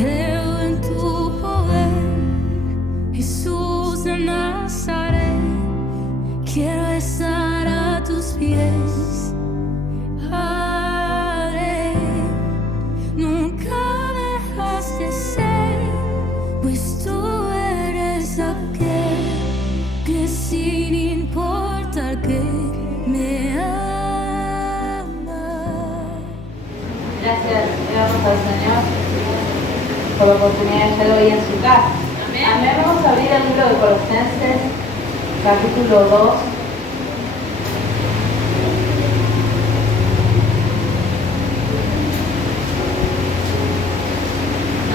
Creo en tu poder, Jesús de Nazaret. Quiero estar a tus pies, Padre. Nunca dejas de ser, pues tú eres aquel que sin importar que me ama. Gracias, le damos al Señor por la oportunidad de estar hoy en su casa. Amén. Vamos a abrir el libro de Colosenses, capítulo 2.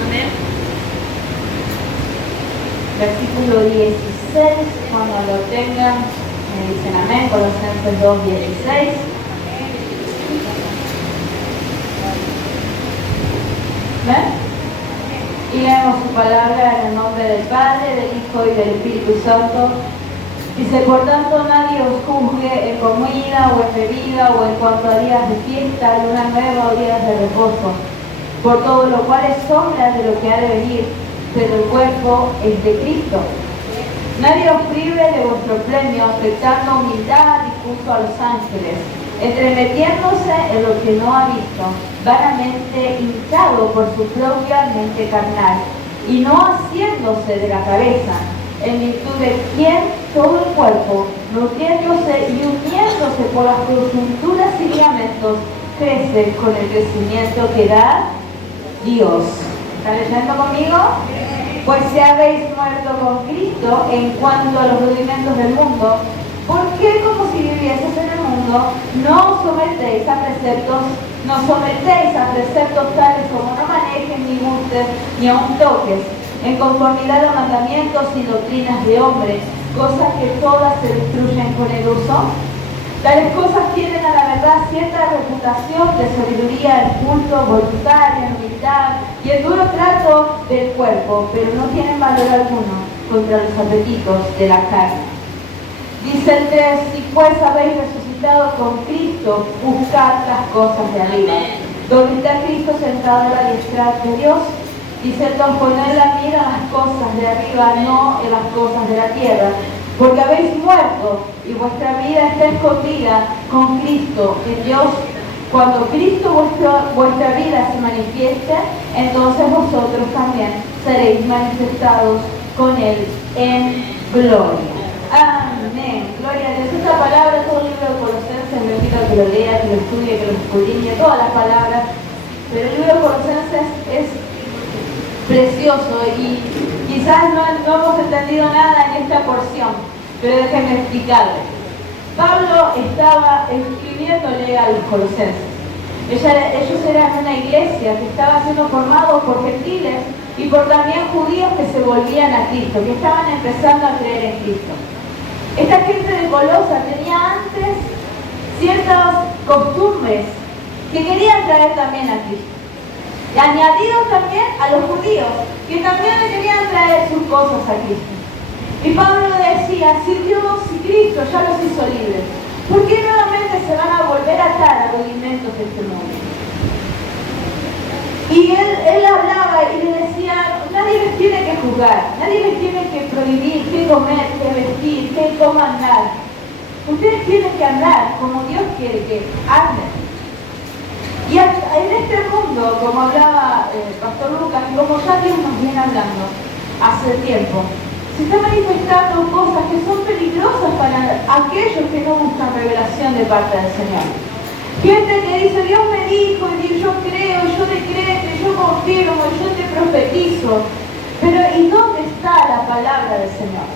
Amén. Versículo 16, cuando lo tengan, me dicen amén. Colosenses 2, 16. ¿Ven? Y leemos su palabra en el nombre del Padre, del Hijo y del Espíritu Santo. Dice: por tanto nadie os juzgue en comida o en bebida o en cuanto a días de fiesta, luna nueva o días de reposo, por todo lo cual es sombra de lo que ha de venir, pero el cuerpo es de Cristo. Nadie os prive de vuestro premio, afectando humildad y culto a los ángeles, entremetiéndose en lo que no ha visto, vanamente hinchado por su propia mente carnal, y no haciéndose de la cabeza, en virtud de quien todo el cuerpo, nutriéndose y uniéndose por las coyunturas y ligamentos, crece con el crecimiento que da Dios. ¿Está leyendo conmigo? Pues si habéis muerto con Cristo en cuanto a los rudimentos del mundo, ¿por qué, como si vivieses en el mundo, no os sometéis a preceptos tales como no manejes ni gustes ni aun toques, en conformidad a mandamientos y doctrinas de hombres, cosas que todas se destruyen con el uso? Tales cosas tienen a la verdad cierta reputación de sabiduría, el culto voluntario, humildad y el duro trato del cuerpo, pero no tienen valor alguno contra los apetitos de la carne. Dice el 3: si pues habéis resucitado con Cristo, buscad las cosas de arriba, donde está Cristo sentado a la diestra de Dios. Dice el 2: poned la mira en las cosas de arriba, no en las cosas de la tierra, porque habéis muerto y vuestra vida está escondida con Cristo en Dios. Cuando Cristo vuestra vida se manifieste, entonces vosotros también seréis manifestados con Él en gloria. Amén. Gloria a Dios. Esta palabra, todo el libro de Colosenses, me invito a que lo lea, que lo estudie, que lo escudriñe, todas las palabras. Pero el libro de Colosenses es precioso y quizás no hemos entendido nada en esta porción, pero déjenme explicarles. Pablo estaba escribiéndole a los colosenses. Ellos eran una iglesia que estaba siendo formada por gentiles y por también judíos que se volvían a Cristo, que estaban empezando a creer en Cristo. Esta gente de Colosa tenía antes ciertas costumbres que querían traer también a Cristo. Y añadidos también a los judíos, que también le querían traer sus cosas a Cristo. Y Pablo decía: si Dios y Cristo ya los hizo libres, ¿por qué nuevamente se van a volver a atar a rudimentos de este mundo? Y él hablaba y le decía: nadie les tiene que juzgar, nadie les tiene que prohibir qué comer, qué vestir, qué cómo andar. Ustedes tienen que andar como Dios quiere que anden. Y en este mundo, como hablaba el pastor Lucas, y como ya Dios nos viene hablando hace tiempo, se están manifestando cosas que son peligrosas para aquellos que no buscan revelación de parte del Señor. Gente que dice: Dios me dijo, y yo creo, y yo decreto, y yo confirmo, y yo te profetizo. Pero ¿y dónde está la palabra del Señor?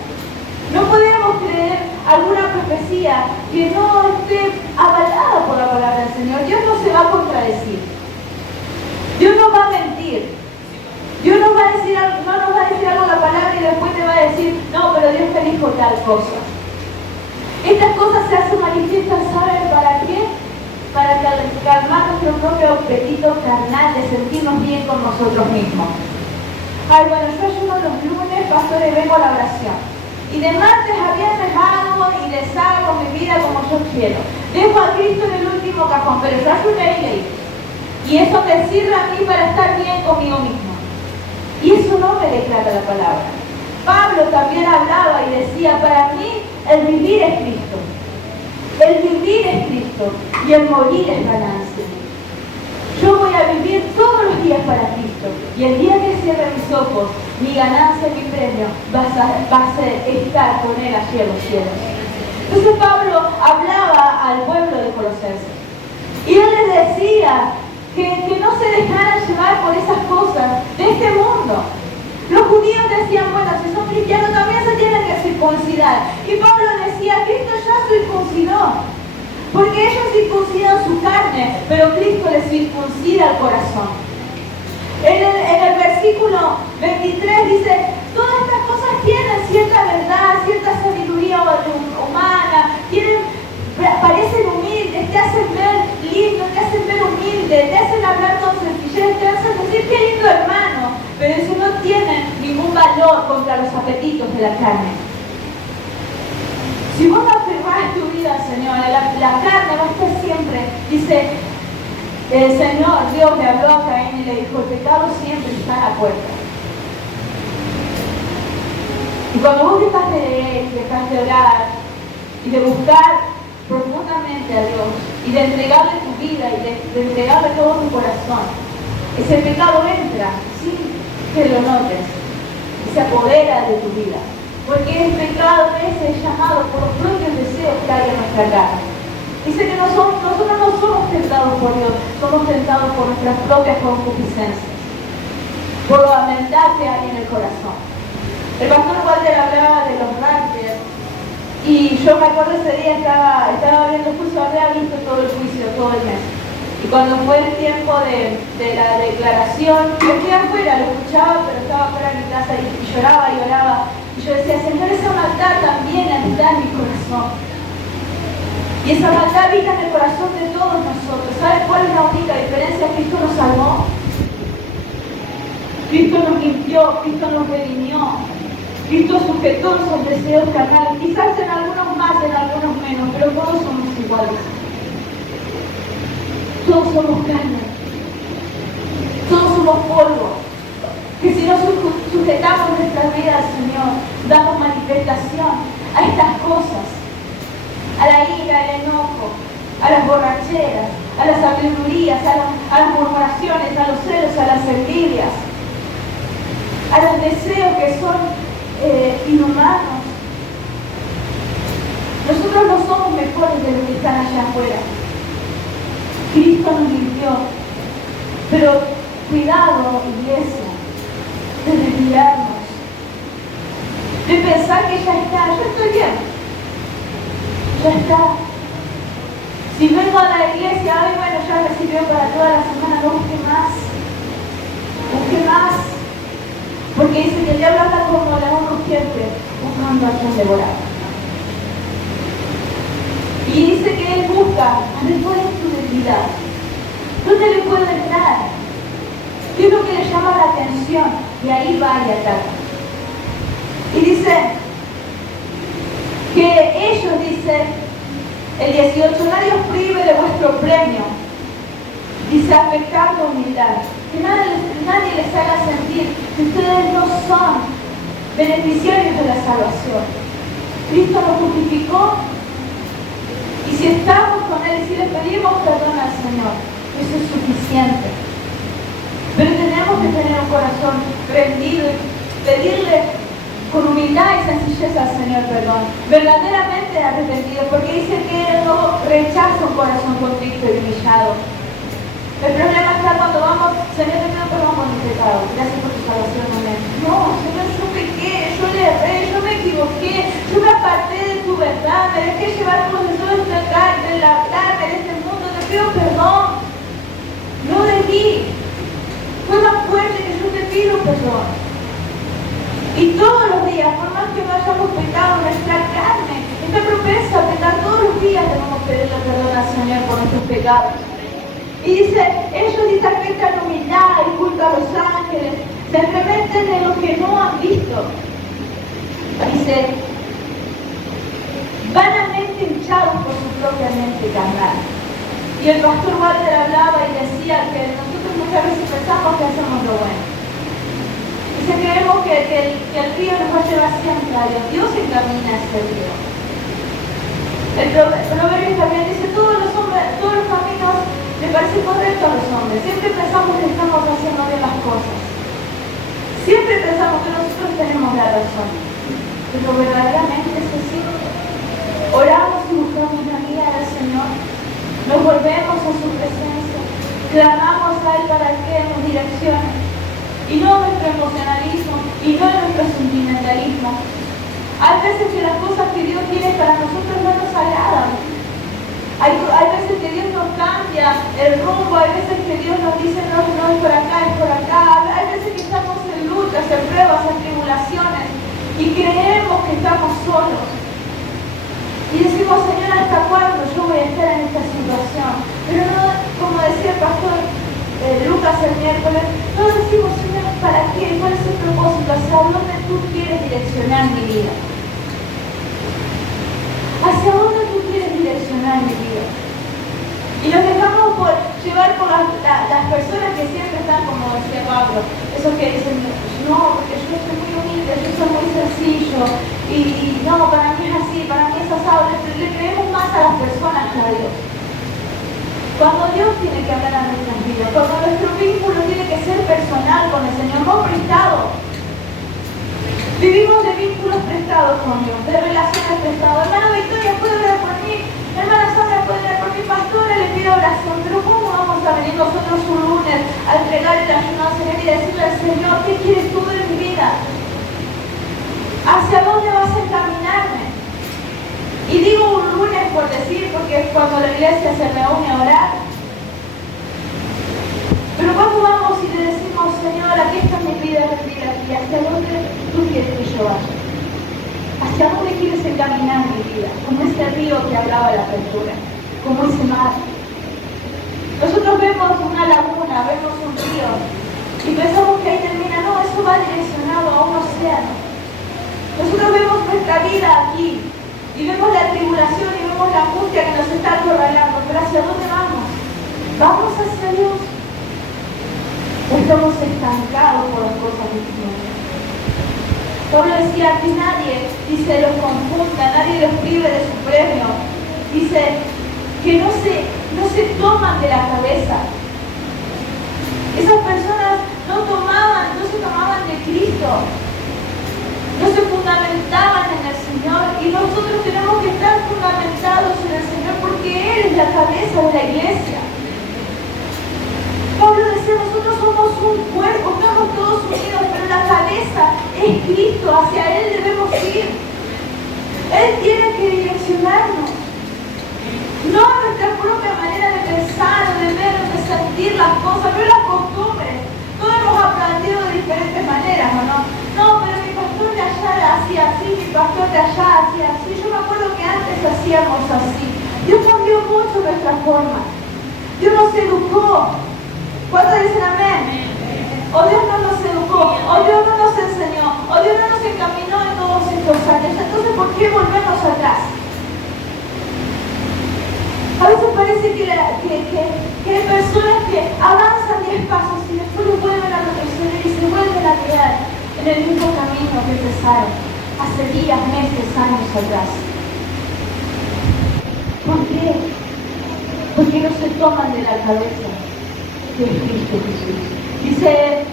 No podemos creer alguna profecía que no esté avalada por la palabra del Señor. Dios no se va a contradecir. Dios no va a mentir. Dios no nos va a decir algo la palabra y después te va a decir: no, pero Dios te dijo tal cosa. Estas cosas se hacen manifiestas, ¿saben para qué? Para calmar nuestro propio apetito carnal de sentirnos bien con nosotros mismos. Ay, bueno, yo ayuno los lunes, pastor, y vengo a la oración. Y de martes a viernes hago y deshago mi vida como yo quiero. Dejo a Cristo en el último cajón, pero yo ayuné y leí. Y eso me sirve a mí para estar bien conmigo mismo. Y eso no me declara la palabra. Pablo también hablaba y decía, para mí el vivir es Cristo. El vivir es Cristo y el morir es ganancia. Yo voy a vivir todos los días para Cristo. Y el día que cierre mis ojos, mi ganancia, mi premio, va a ser estar con Él allí en los cielos. Entonces Pablo hablaba al pueblo de Colosenses. Y él les decía que no se dejaran llevar por esas cosas de este mundo. Los judíos decían, bueno, si son cristianos también se tienen que circuncidar. Y Pablo decía, Cristo ya circuncidó. Porque ellos circuncidan su carne, pero Cristo les circuncida el corazón. En el versículo 23 dice, todas estas cosas tienen cierta verdad, cierta sabiduría humana, parecen humildes, te hacen ver lindo, te hacen ver humilde, te hacen hablar con sencillez, te hacen decir qué lindo hermano, pero eso no tiene ningún valor contra los apetitos de la carne. Si vos afirmás tu vida, Señor, la carne va a estar siempre, dice, el Señor, Dios le habló a Caín y le dijo, el pecado siempre está a la puerta. Y cuando vos dejas de leer, dejas de orar y de buscar profundamente a Dios y de entregarle tu vida y de entregarle todo tu corazón, ese pecado entra sin que lo notes y se apodera de tu vida. Porque el pecado es llamado por los propios deseos que hay en nuestra carne. Dice que nosotros no somos tentados por Dios, somos tentados por nuestras propias concupiscencias, por la maldad que hay en el corazón. El pastor Walter hablaba de los mártires y yo me acuerdo ese día estaba viendo el juicio, había visto todo el juicio, todo el mes. Y cuando fue el tiempo de la declaración, yo fui afuera, lo escuchaba, pero estaba afuera de mi casa y lloraba y oraba. Y yo decía, Señor, esa maldad también habita en mi corazón. Y esa maldad habita en el corazón de todos nosotros. ¿Sabes cuál es la única diferencia? Cristo nos salvó. Cristo nos limpió, Cristo nos redimió. Cristo sujetó esos deseos carnales. Quizás en algunos más, en algunos menos, pero todos somos iguales. Todos somos carne. Todos somos polvo. Que si no sujetamos nuestras vidas, Señor, damos manifestación a estas cosas, a la ira, al enojo, a las borracheras, a las sabidurías, a las murmuraciones, a los celos, a las envidias, a los deseos que son inhumanos. Nosotros no somos mejores de los que están allá afuera. Cristo nos limpió, pero cuidado, iglesia, de desviarnos, de pensar que ya está, yo estoy bien, ya está. Si vengo a la iglesia, ay, bueno, ya recibió para toda la semana, no busque más, porque dice que el diablo anda como león rugiente, buscando a quien devorar. Y dice que él busca, a ver, ¿cuál es tu debilidad? ¿Dónde le puede entrar? ¿Qué es lo que le llama la atención? Y ahí va y ataca. Y dice que ellos, dice el 18, nadie os prive de vuestro premio. Dice, afectando humildad. Que nadie les haga sentir que ustedes no son beneficiarios de la salvación. Cristo nos justificó y si estamos con Él y si le pedimos perdón al Señor, eso es suficiente. Pero tenemos que tener un corazón rendido y pedirle con humildad y sencillez al Señor perdón, verdaderamente arrepentido, porque dice que Él no rechaza un corazón contrito y humillado. El problema está cuando vamos, Señor, te pido perdón por mi pecado, gracias por tu salvación, amén. No, Señor, yo pequé, yo le erré, yo me equivoqué, yo me aparté de tu verdad, me dejé llevar por los deseos de la carne, de este mundo, te pido perdón. No debí, fue más fuerte que yo te pido perdón. Y todos los días, por más que no hayamos pecado, nuestra carne está propensa a pecar. Todos los días debemos pedirle perdón al Señor por nuestros pecados. Y dice, ellos afectan humildad y culto a los ángeles, se arrepienten de lo que no han visto. Dice, vanamente hinchados por su propia mente carnal. Y el pastor Walter hablaba y decía que nosotros muchas veces pensamos que hacemos lo bueno. que el río nos va a llevar siempre a Dios. Dios encamina ese río. El proverbio también dice, todos los caminos me parecen correctos a los hombres. Siempre pensamos que estamos haciendo bien las cosas. Siempre pensamos que nosotros tenemos la razón. Pero verdaderamente es así. Oramos y buscamos la guía del Señor. Nos volvemos a su presencia. Clamamos a Él para que nos direccione. Y no nuestro emocionalismo, y no nuestro sentimentalismo. Hay veces que las cosas que Dios quiere para nosotros no nos agradan. Hay veces que Dios nos cambia el rumbo, hay veces que Dios nos dice no, no es por acá, es por acá. Hay veces que estamos en luchas, en pruebas, en tribulaciones y creemos que estamos solos. Y decimos, Señor, ¿hasta cuándo yo voy a estar en esta situación? Pero no, como decía el pastor Lucas el miércoles, no decimos, Señor, ¿para qué? ¿Cuál es el propósito? ¿Hacia dónde tú quieres direccionar mi vida? ¿Hacia dónde tú quieres direccionar mi vida? Y nos dejamos llevar por las personas que siempre están, como decía Pablo, esos que dicen, no, porque yo soy muy humilde, yo soy muy sencillo, y no, para mí es así, para mí es asado. Le creemos más a las personas que a Dios. Cuando Dios tiene que hablar a nuestras vidas, cuando nuestro vínculo tiene que ser personal con el Señor, no prestado. Vivimos de vínculos prestados con Dios, de relaciones prestadas. Hermana Victoria puede orar por mí, hermana Sandra puede orar por mí, pastora le pido oración, pero ¿cómo vamos a venir nosotros un lunes a entregar el ayuno al Señor y decirle al Señor, ¿qué quieres tú de mi vida? ¿Hacia dónde vas a encaminarme? Y digo un lunes por decir, porque es cuando la iglesia se reúne a orar. Pero cuando vamos y le decimos, Señor, aquí está mi vida, aquí, ¿hacia dónde tú quieres que yo vaya? ¿Hacia dónde quieres encaminar mi vida? Como ese río que hablaba la apertura, como ese mar. Nosotros vemos una laguna, vemos un río, y pensamos que ahí termina. No, eso va direccionado a un océano. Nosotros vemos nuestra vida aquí, y vemos la tribulación y vemos la angustia que nos está acorralando, pero ¿hacia dónde vamos? ¿Vamos hacia Dios? ¿O estamos estancados por las cosas de este mundo? Pablo decía que nadie, dice, los confunda, nadie los prive de su premio. Dice que no se toman de la cabeza. Esas personas no se tomaban de Cristo. No se fundamentaban en el Señor, y nosotros tenemos que estar fundamentados en el Señor porque Él es la cabeza de la iglesia. Pablo decía, nosotros somos un cuerpo, estamos todos unidos, pero la cabeza es Cristo, hacia Él debemos ir. Él tiene que direccionarnos, no a nuestra propia manera de pensar, de ver, de sentir las cosas, no las costumbres. Todos hemos aprendido de diferentes maneras, ¿o no? No, pero mi pastor de allá hacía así, mi pastor de allá hacía así. Yo me acuerdo que antes hacíamos así. Dios cambió mucho nuestra forma. Dios nos educó. ¿Cuántos dicen amén? O Dios no nos educó, o Dios no nos enseñó, o Dios no nos encaminó en todos estos años. Entonces, ¿por qué volvemos atrás? A veces parece que hay personas que avanzan 10 pasos y después lo vuelven a retroceder y se vuelven a quedar en el mismo camino que empezaron hace días, meses, años atrás. ¿Por qué? Porque no se toman de la cabeza que es Cristo Jesús. Dice,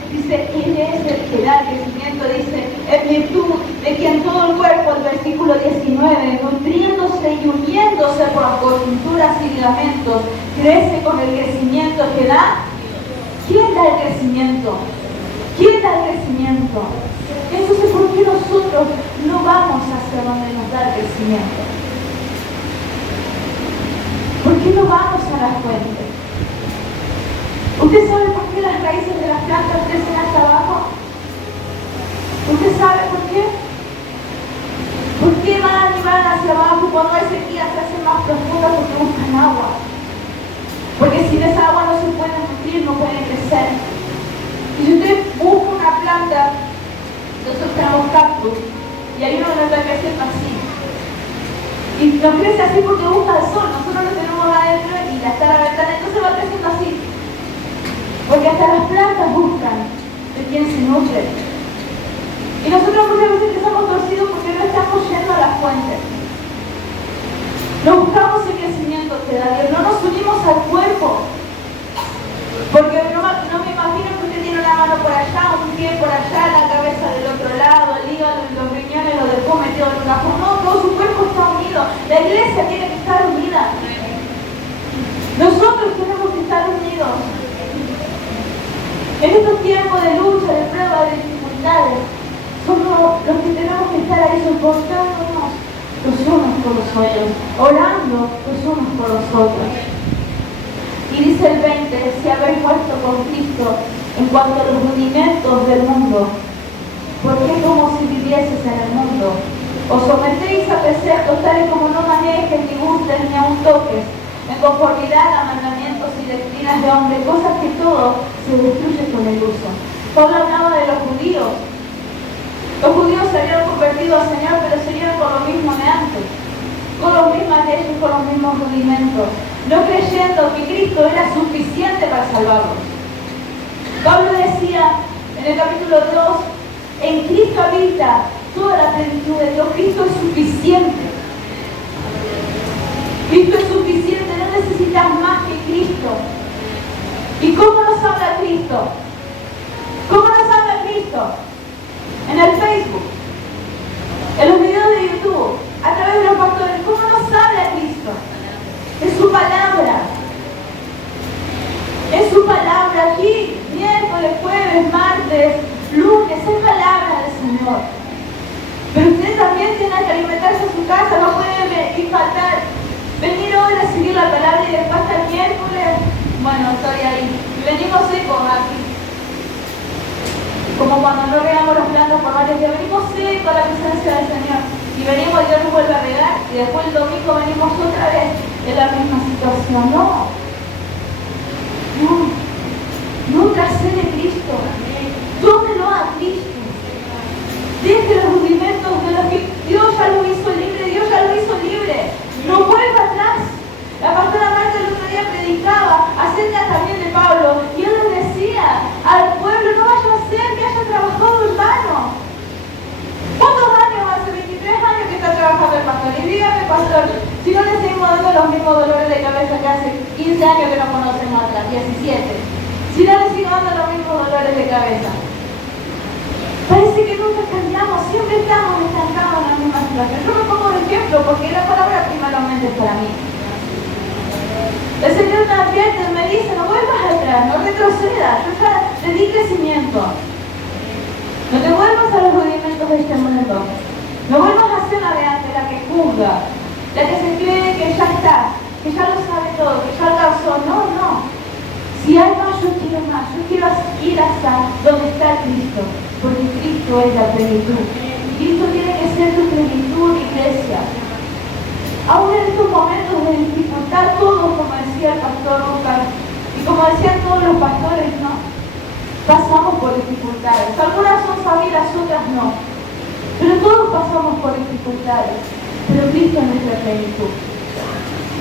¿quién es el que da el crecimiento? Dice, en virtud de quien todo el cuerpo, el versículo 19, nutriéndose y uniéndose por las coyunturas y ligamentos, crece con el crecimiento que da. ¿Quién da el crecimiento? ¿Quién da el crecimiento? Entonces, ¿por qué nosotros no vamos hacia donde nos da el crecimiento? ¿Por qué no vamos a la fuente? ¿Usted sabe por qué las raíces de las plantas crecen hasta abajo? ¿Usted sabe por qué? ¿Por qué van y van hacia abajo? Cuando hay sequía se hacen más profundas porque buscan agua. Porque sin esa agua no se pueden nutrir, no pueden crecer. Y si usted busca una planta, nosotros tenemos cactus, y hay uno que no está creciendo así. Y no crece así porque busca el sol, nosotros lo tenemos adentro y está la ventana, entonces va creciendo así. Porque hasta las plantas buscan de quién se nutre. pie por allá, la cabeza del otro lado, el hígado y los riñones lo dejó metido en un cajón. No, todo su cuerpo está unido. La iglesia tiene que estar unida. Nosotros tenemos que estar unidos. En estos tiempos de lucha, de prueba, de dificultades, somos los que tenemos que estar ahí soportándonos los unos por los otros, orando los unos por los otros. Y dice el 20, si habéis muerto con Cristo en cuanto a los rudimentos del mundo, porque es como si vivieses en el mundo. Os sometéis a preceptos tales como no manejes, ni gustes, ni aun toques, en conformidad a mandamientos y doctrinas de hombre, cosas que todo se destruye con el uso. Pablo hablaba de los judíos. Los judíos se habían convertido al Señor, pero seguían con lo mismo de antes, con las mismas leyes, con los mismos rudimentos, no creyendo que Cristo era suficiente para salvarlos. Pablo decía en el capítulo 2, en Cristo habita toda la plenitud de Dios. Cristo es suficiente. Cristo es suficiente, no necesitas más que Cristo. ¿Y cómo nos habla Cristo? ¿Cómo nos habla Cristo? En el Facebook, en los videos de YouTube, a través de los pastores. ¿Cómo nos habla Cristo? Es su palabra. Es su palabra aquí, miércoles, jueves, martes, lunes, es palabra del Señor. Pero usted también tiene que alimentarse en su casa, no puede faltar. Venir hoy a recibir la palabra y después hasta el miércoles, bueno, estoy ahí. Y venimos secos aquí. Como cuando no regamos las plantas por varios días, venimos secos a la presencia del Señor. Y venimos y Dios nos vuelve a regar. Y después el domingo venimos otra vez en la misma situación. No trasce de Cristo. Tómelo a Cristo. Deje los rudimentos de los que Dios ya lo hizo libre. Dios ya lo hizo libre. No vuelva atrás. La pastora Marta el otro día predicaba acerca también de Pablo y él les decía al pueblo, no vaya a ser que haya trabajado en vano. ¿Cuántos años hace? 23 años que está trabajando el pastor. Y dígame, pastor, si no le seguimos dando los mismos dolores de cabeza que hace 15 años que no conocemos atrás, 17. Si no le sigo dando los mismos dolores de cabeza. Parece que nunca cambiamos, siempre estamos estancados en la misma situación. Yo me pongo de ejemplo porque la palabra primeramente es para mí. El Señor me advierte, me dice, no vuelvas atrás, no retrocedas, yo ya te di crecimiento. No te vuelvas a los rudimentos de este mundo. No vuelvas a ser la de antes, la que juzga, la que se cree que ya está, que ya lo sabe todo, que ya alcanzó. No. Si hay más, yo quiero más. Yo quiero ir hasta donde está Cristo, porque Cristo es la plenitud. Cristo tiene que ser tu plenitud, iglesia. Aún en estos momentos de dificultad, todos, como decía el pastor Lucas, y como decían todos los pastores, no, pasamos por dificultades. Algunas son sabidas, otras no. Pero todos pasamos por dificultades. Pero Cristo es nuestra plenitud.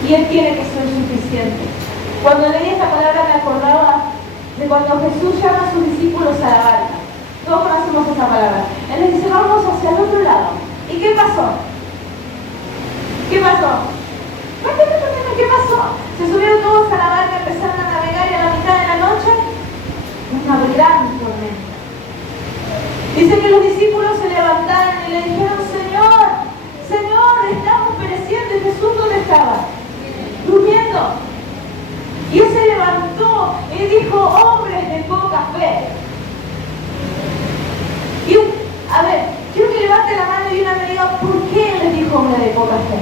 Y Él quiere que soy suficiente. Cuando leí esta palabra me acordaba de cuando Jesús llama a sus discípulos a la barca. Todos conocemos esa palabra. Él les dice, vamos hacia el otro lado. ¿Y qué pasó? ¿Qué pasó? ¿Qué pasó? Se subieron todos a la barca, empezaron a navegar y a la mitad de la noche, una gran tormenta. Dice que los discípulos se levantaron y le dijeron, Señor, estamos pereciendo. ¿Y Jesús dónde estaba? Durmiendo. Y él se levantó y dijo, hombres de poca fe. Y a ver, quiero que levante la mano y una me diga, ¿por qué él les dijo hombre de poca fe?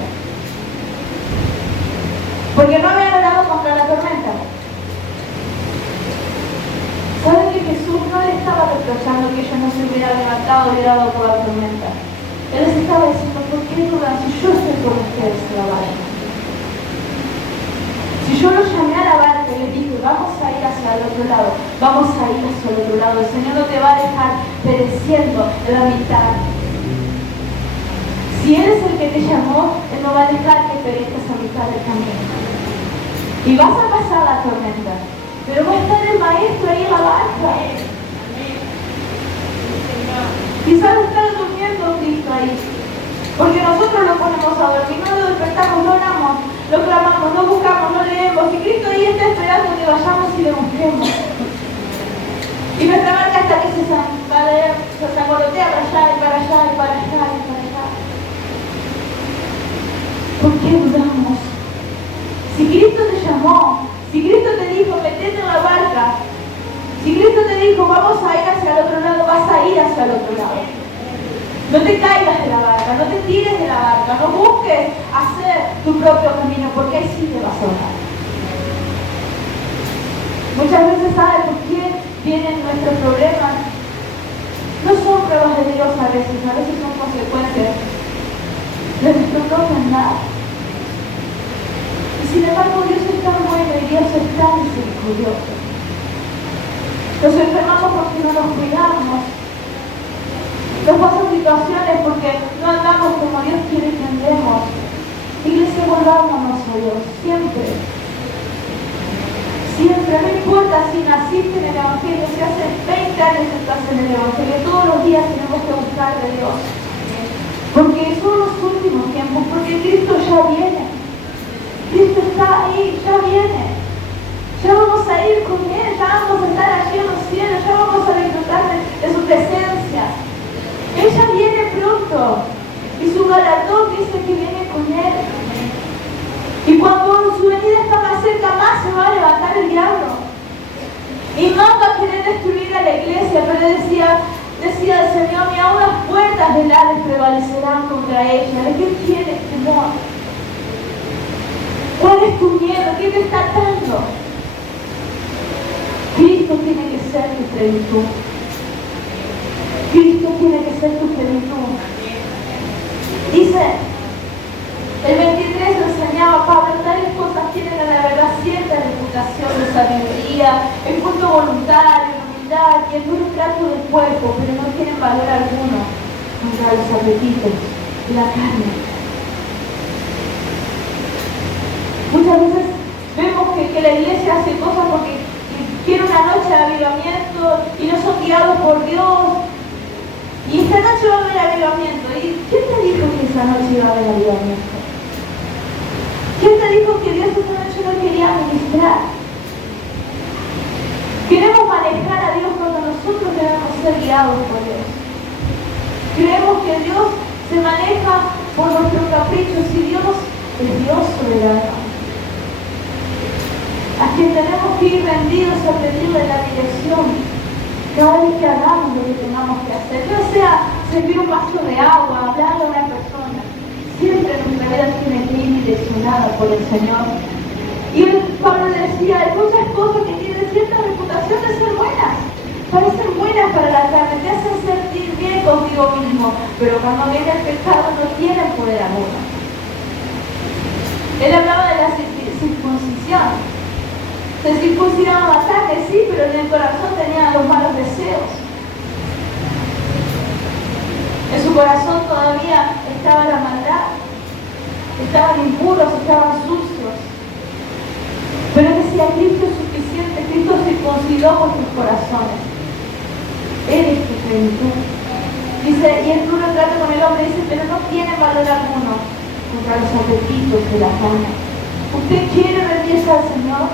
Porque no habían orado contra la tormenta. ¿Saben que Jesús no le estaba reprochando que ellos no se hubieran levantado y orado por la tormenta? Él les estaba diciendo, ¿por qué dudan si yo estoy con ustedes en la barca? Si yo los llamé a la barca y les dije, vamos a ir hacia el otro lado, vamos a ir hacia el otro lado, el Señor no te va a dejar pereciendo en la mitad. Si Él es el que te llamó, Él no va a dejar que perezcas a mitad del camino. Y vas a pasar la tormenta, pero va a estar el Maestro ahí en la barca. Quizás está durmiendo Cristo ahí, porque nosotros lo ponemos a dormir, no lo despertamos, no oramos, lo clamamos, no buscamos, no leemos, y Cristo ahí está esperando que vayamos y le busquemos. Y nuestra barca hasta que se sangolotea para allá y para allá y para allá y para allá. ¿Por qué dudamos? Si Cristo te llamó, si Cristo te dijo, metete en la barca, si Cristo te dijo, vamos a ir hacia el otro lado, vas a ir hacia el otro lado. No te caigas de la barca, no te tires de la barca, no busques hacer tu propio camino, porque ahí sí te vas a ahogar. Muchas veces, ¿sabes por qué vienen nuestros problemas? No son pruebas de Dios a veces son consecuencias de nuestro propio andar. Y sin embargo, Dios es tan bueno y Dios es tan misericordioso. Nos enfermamos porque no nos cuidamos. Nos pasan situaciones porque no andamos como Dios quiere que andemos. Iglesia, volvámonos a Dios, siempre. Siempre, no importa si naciste en el Evangelio, si hace 20 años estás en el Evangelio, todos los días tenemos que buscar de Dios. Porque son los últimos tiempos, porque Cristo ya viene. Cristo está ahí, ya viene. Ya vamos a ir con Él, ya vamos a estar allí en los cielos, ya vamos a disfrutar de su presencia. Ella viene pronto y su galardón dice que viene con Él. Y cuando su venida está más cerca, más se va a levantar el diablo. Y más va a querer destruir a la iglesia, pero decía el Señor, ni aún las puertas del Hades prevalecerán contra ella. ¿De qué tienes temor? ¿Cuál es tu miedo? ¿Qué te está atando? Cristo tiene que ser tu plenitud. Cristo tiene que ser tu plenitud. Dice, el 23 lo enseñaba Pablo, tales cosas tienen a la verdad cierta reputación de sabiduría, el culto voluntario, la humildad y el duro trato del cuerpo, pero no tienen valor alguno contra los apetitos de la carne. Muchas veces vemos que la iglesia hace cosas porque quiere una noche de avivamiento y no son guiados por Dios. Y esta noche va a haber avivamiento. ¿Y quién te dijo que esa noche iba a haber avivamiento? ¿Quién te dijo que Dios esta noche no quería ministrar? Queremos manejar a Dios cuando nosotros debemos ser guiados por Dios. Creemos que Dios se maneja por nuestros caprichos y Dios es Dios soberano. A quien tenemos que ir rendidos a pedirle la dirección cada vez que hagamos lo que tengamos que hacer, ya sea servir un vaso de agua, hablarle a una persona, siempre nuestra vida tiene que ir direccionada por el Señor. Y Pablo decía, hay muchas cosas que tienen cierta reputación de ser buenas, parecen buenas para la carne, te hacen sentir bien contigo mismo, pero cuando viene el pecado no tienen poder alguno. Él hablaba de la circuncisión. Se circuncidaban bastante, sí, pero en el corazón tenían los malos deseos. En su corazón todavía estaba la maldad. Estaban impuros, estaban sucios. Pero él decía, Cristo es suficiente, Cristo circuncidó vuestros corazones. Él es tu plenitud. Dice, y el duro trato con el hombre, dice, pero no tiene valor alguno contra los apetitos de la carne. ¿Usted quiere rendirse al Señor?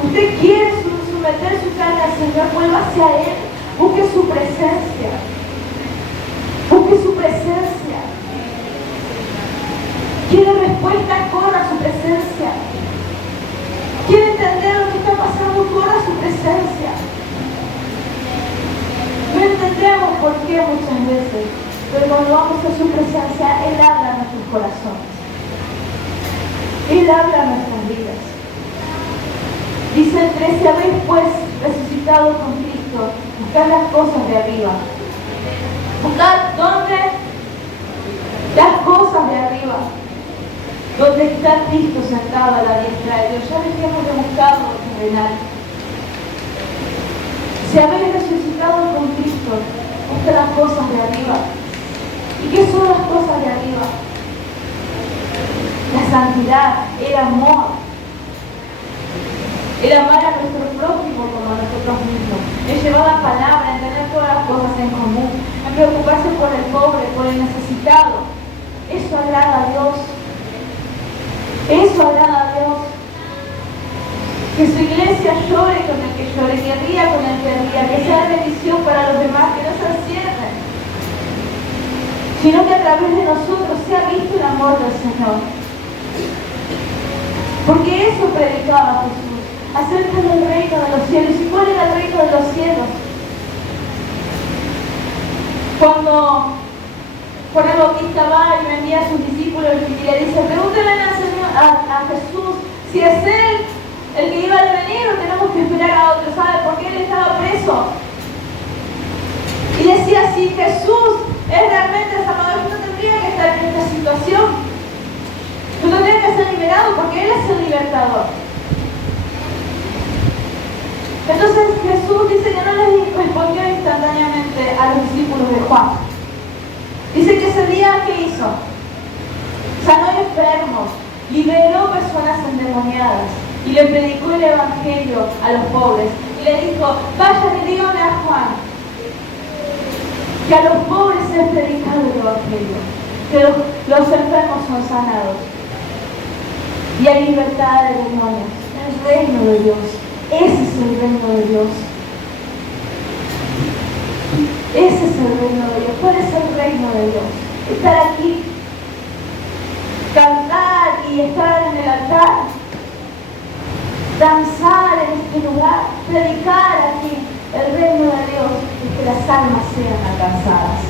¿Usted quiere someter su carne al Señor? Vuelva hacia Él. Busque su presencia. Busque su presencia. ¿Quiere respuesta? Corra a su presencia. ¿Quiere entender lo que está pasando? Corra a su presencia. No entendemos por qué muchas veces, pero cuando vamos a su presencia, Él habla a nuestros corazones. Él habla a nuestras vidas. Dice el 13, habéis pues resucitado con Cristo, buscad las cosas de arriba. Buscad ¿dónde? Las cosas de arriba, donde está Cristo sentado a la diestra de Dios. Ya dejemos de buscar lo terrenal. Si habéis resucitado con Cristo, buscad las cosas de arriba. ¿Y qué son las cosas de arriba? La santidad, el amor. El amar a nuestro prójimo como a nosotros mismos, el llevar la palabra, en tener todas las cosas en común, en preocuparse por el pobre, por el necesitado. Eso agrada a Dios. Eso agrada a Dios. Que su iglesia llore con el que llore, que ría con el que ría, que sea bendición para los demás sino que a través de nosotros se ha visto el amor del Señor. Porque eso predicaba Jesús, acerca del reino de los cielos. ¿Y cuál era el reino de los cielos? Cuando Juan el Bautista va y le envía a sus discípulos y le dice, pregúntenle a Jesús si es Él el que iba a venir o tenemos que esperar a otro. ¿Sabe por qué Él estaba preso? Y decía, si Jesús es realmente el Salvador, no tendría que estar en esta situación. No tendría que ser liberado porque Él es el libertador. Entonces Jesús dice que no les respondió instantáneamente a los discípulos de Juan. Dice que ese día, ¿qué hizo? Sanó enfermos, liberó personas endemoniadas y le predicó el evangelio a los pobres. Y le dijo, vayan y díganle a Juan que a los pobres es predicado el evangelio, que los enfermos son sanados y hay libertad de demonios. El reino de Dios, ese es el reino de Dios. Ese es el reino de Dios. ¿Cuál es el reino de Dios? Estar aquí, cantar y estar en el altar, danzar en este lugar, predicar aquí. El reino de Dios es que las almas sean alcanzadas.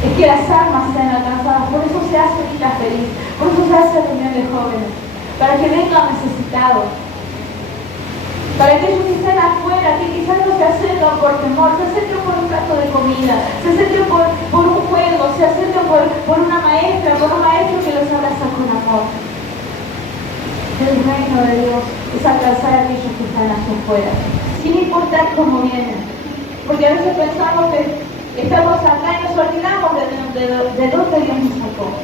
Es que las almas sean alcanzadas. Por eso se hace Vida Feliz, por eso se hace reunión de jóvenes, para que vengan necesitados. Para aquellos que están afuera, que quizás no se acercan por temor, se acercan por un plato de comida, se acercan por un juego, se acercan por una maestra, por un maestro que los abraza con amor. El reino de Dios es alcanzar a aquellos que están hacia afuera, sin importar cómo vienen. Porque a veces pensamos que estamos acá y nos olvidamos de dónde Dios nos sacó.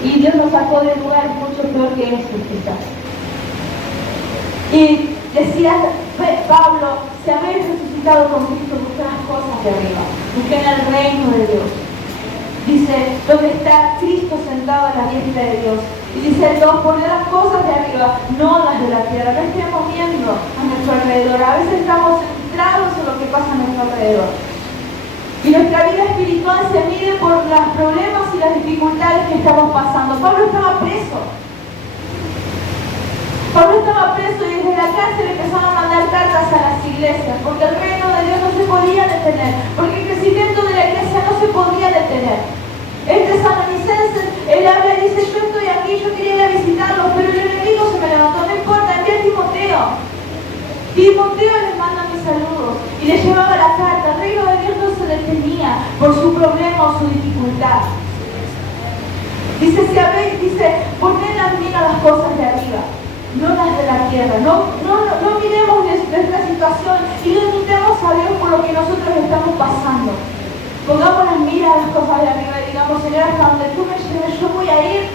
Y Dios nos sacó de un lugar mucho peor que este, quizás. Y decía Pablo, si habéis resucitado con Cristo, buscad las cosas de arriba, busquen el reino de Dios. Dice, donde está Cristo sentado a la diestra de Dios. Y dice, no, poner las cosas de arriba, no las de la tierra. No estemos viendo a nuestro alrededor. A veces estamos centrados en lo que pasa a nuestro alrededor. Y nuestra vida espiritual se mide por los problemas y las dificultades que estamos pasando. Pablo estaba preso. Pablo estaba preso y desde la cárcel empezaron a mandar cartas a las iglesias, porque el reino de Dios no se podía detener, porque el crecimiento de la iglesia no se podía detener. Tesalonicenses, él habla y dice, yo estoy aquí, yo quería ir a visitarlos, pero el enemigo se me levantó, no importa, envía a Timoteo. Timoteo les manda mis saludos y le llevaba la carta. El reino de Dios no se detenía por su problema o su dificultad. Dice, poned la mira a las cosas de arriba, no las de la tierra. No miremos nuestra situación y no imitemos a Dios por lo que nosotros estamos pasando. Pongamos las miras a las cosas de arriba y digamos, Señor, hasta donde tú me lleves, yo voy a ir.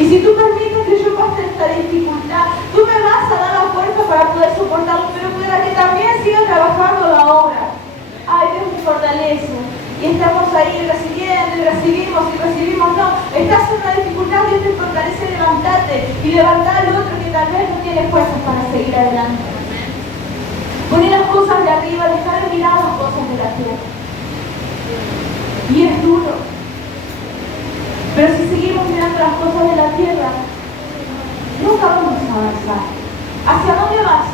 Y si tú permites que yo pase esta dificultad, tú me vas a dar la fuerza para poder soportarlo, pero para que también siga trabajando la obra. Ay, Dios me fortalece. Y estamos ahí recibiendo y recibimos y recibimos. No, estás en una dificultad, Dios te fortalece, levantarte y levantar al otro que tal vez no tiene fuerzas para seguir adelante. Poner las cosas de arriba, dejar de mirar las cosas de la tierra. Y es duro. Pero si seguimos mirando las cosas de la tierra, nunca vamos a avanzar. ¿Hacia dónde vas?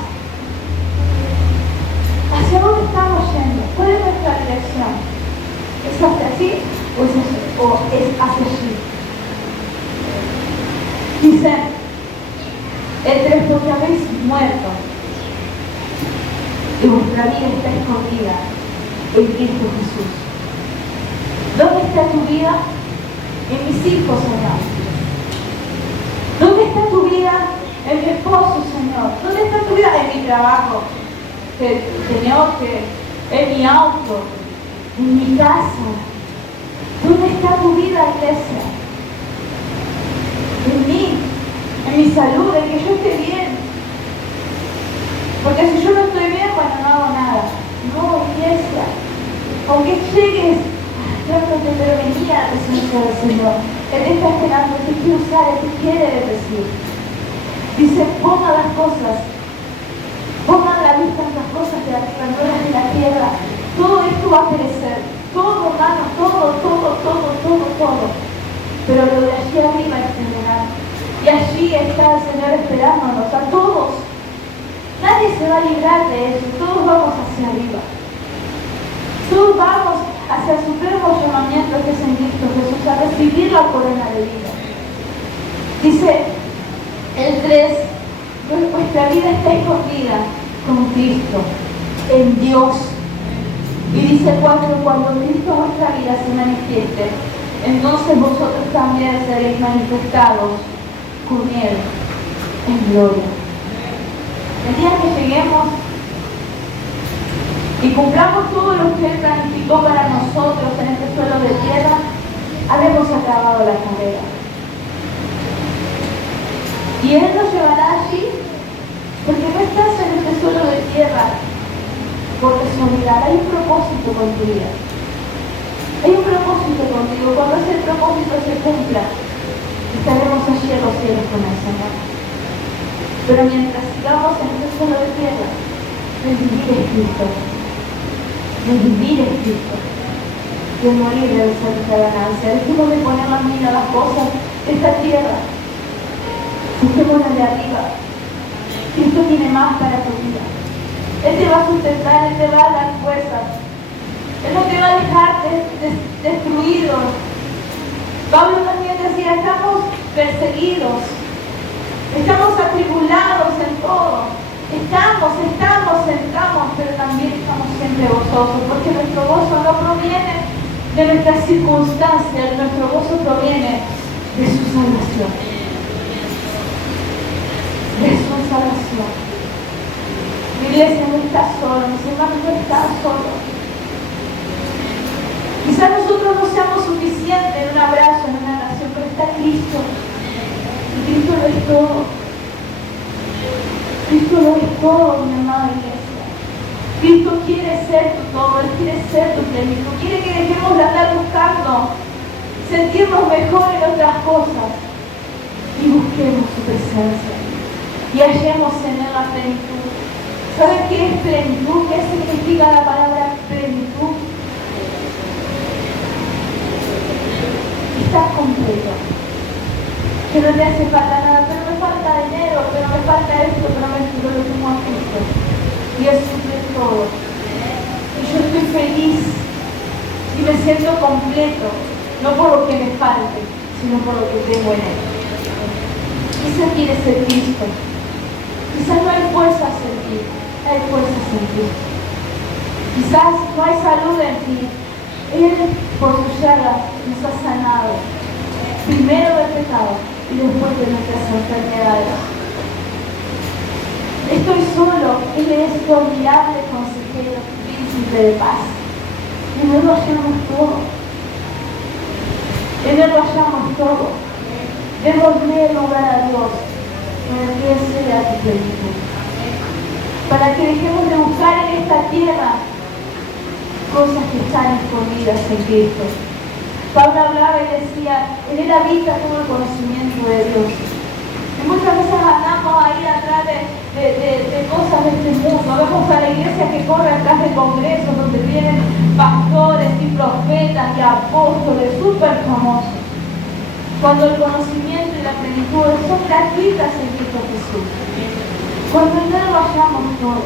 ¿Hacia dónde estamos yendo? ¿Cuál es nuestra dirección? ¿Es hacia allí o es hacia allí? Dice, porque habéis muerto y vuestra vida está escondida en Cristo Jesús. ¿Dónde está tu vida? En mis hijos, Señor. ¿Dónde está tu vida? En mi esposo, Señor. ¿Dónde está tu vida? En mi trabajo, Señor, en mi auto, en mi casa. ¿Dónde está tu vida, iglesia? En mí, en mi salud, en que yo esté bien. Porque si yo no estoy bien, bueno, no hago nada. No, iglesia. Aunque llegues, trátate, pero venía a la presencia del Señor. Él está esperando, Él te quiere usar, Él te quiere decir. Dice, ponga las cosas, pongan la vista en las cosas de arriba, no las de la tierra. Todo esto va a perecer, todo superándonos a todos. Nadie se va a librar de eso, todos vamos hacia arriba. Todos vamos hacia el supremo llamamiento que es en Cristo Jesús, a recibir la corona de vida. Dice el 3, vuestra vida está escondida con Cristo, en Dios. Y dice el 4, cuando Cristo vuestra vida se manifieste, entonces vosotros también seréis manifestados con Él en gloria. El día que lleguemos y cumplamos todo lo que Él planificó para nosotros en este suelo de tierra, habremos acabado la carrera. Y Él nos llevará allí, porque no estás en este suelo de tierra por casualidad. Hay un propósito con tu vida. Hay un propósito contigo. Cuando ese propósito se cumpla, estaremos allí en los cielos con el Señor. Pero mientras sigamos en este suelo de tierra, el vivir es Cristo. El vivir es Cristo. Y el morir debe ser nuestra ganancia. Dejemos de poner la mira a las cosas de esta tierra. Fijémonos de arriba. Cristo tiene más para tu vida. Él te va a sustentar, Él te va a dar fuerzas. Él no te va a dejar destruido. Pablo también decía, estamos perseguidos, estamos atribulados en todo. Estamos, pero también estamos siempre gozosos, porque nuestro gozo no proviene de nuestras circunstancias, nuestro gozo proviene de su salvación. De su salvación. Mi iglesia no está sola, mis hermanos no están solos. Quizás nosotros no seamos suficientes en un abrazo, en una oración, pero está Cristo. Y Cristo lo es todo. Cristo lo es todo, mi amada iglesia. Cristo quiere ser tu todo, Él quiere ser tu plenitud. Quiere que dejemos de andar buscando sentirnos mejor en otras cosas y busquemos su presencia. Y hallemos en Él la plenitud. ¿Sabes qué es plenitud? ¿Qué significa la palabra plenitud? Estás completo. Que no te hace falta nada, pero me falta dinero, pero me falta esto, pero lo tengo a Cristo. Y Él suple todo. Y yo estoy feliz y me siento completo, no por lo que me falte, sino por lo que tengo en Él. Ese quiere ser Cristo. Quizás no hay fuerzas en ti, hay fuerzas en ti. Quizás no hay salud en ti. Él, por sus llagas, nos ha sanado. Primero del pecado y después de nuestras enfermedades. Estoy solo. Él es tu admirable consejero, príncipe de paz. En Él lo hallamos todo. En Él lo hallamos todo. Démosle lugar a Dios para que Él sea tu plenitud. Para que dejemos de buscar en esta tierra cosas que están escondidas en Cristo. Pablo hablaba y decía, en Él habita todo el conocimiento de Dios. Y muchas veces andamos ahí atrás de cosas de este mundo. Vemos a la iglesia que corre atrás de congresos donde vienen pastores y profetas y apóstoles súper famosos. Cuando el conocimiento y la plenitud son gratuitas en Cristo Jesús. Cuando en Él lo hallamos todo.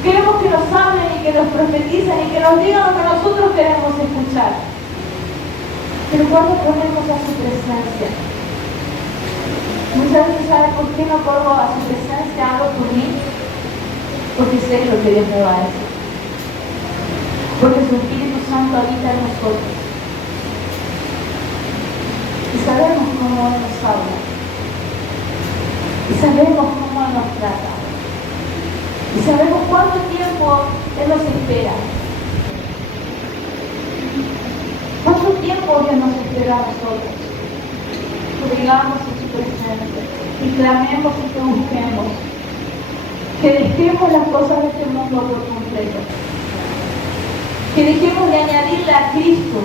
Queremos que nos hablen y que nos profeticen y que nos digan lo que nosotros queremos escuchar. Pero cuando ponemos a su presencia, muchas veces saben por qué no pongo a su presencia algo por mí, porque sé lo que Dios me va a decir. Porque su Espíritu Santo habita en nosotros. Y sabemos cómo Él nos habla. Y sabemos cómo Él nos trata. Y sabemos cuánto tiempo Él nos espera. ¿Cuánto tiempo Dios nos espera a nosotros? Que digamos en su presencia, y clamemos y que busquemos, que dejemos las cosas de este mundo por completo, que dejemos de añadirle a Cristo,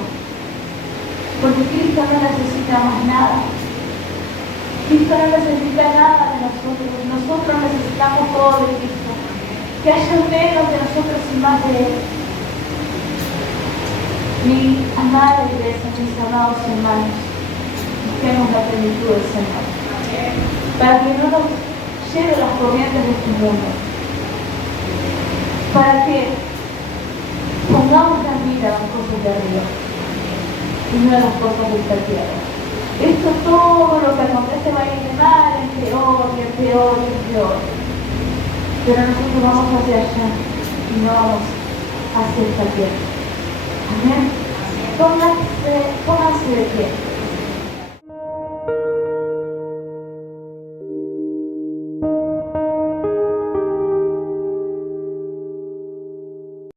porque Cristo no necesita más nada. Cristo no necesita nada de nosotros, nosotros necesitamos todo de Cristo. Que haya menos de nosotros y más de Él. Mi amada iglesia, mis amados hermanos, busquemos la plenitud del Señor. Para que no nos lleve las corrientes de este mundo. Para que pongamos la mira en las cosas de arriba y no en las cosas de esta tierra. Esto todo lo que acontece va a ir de mal en peor y en peor y en peor. Pero nosotros vamos hacia allá y no vamos hacia esta tierra. Amén. Pónganse de pie.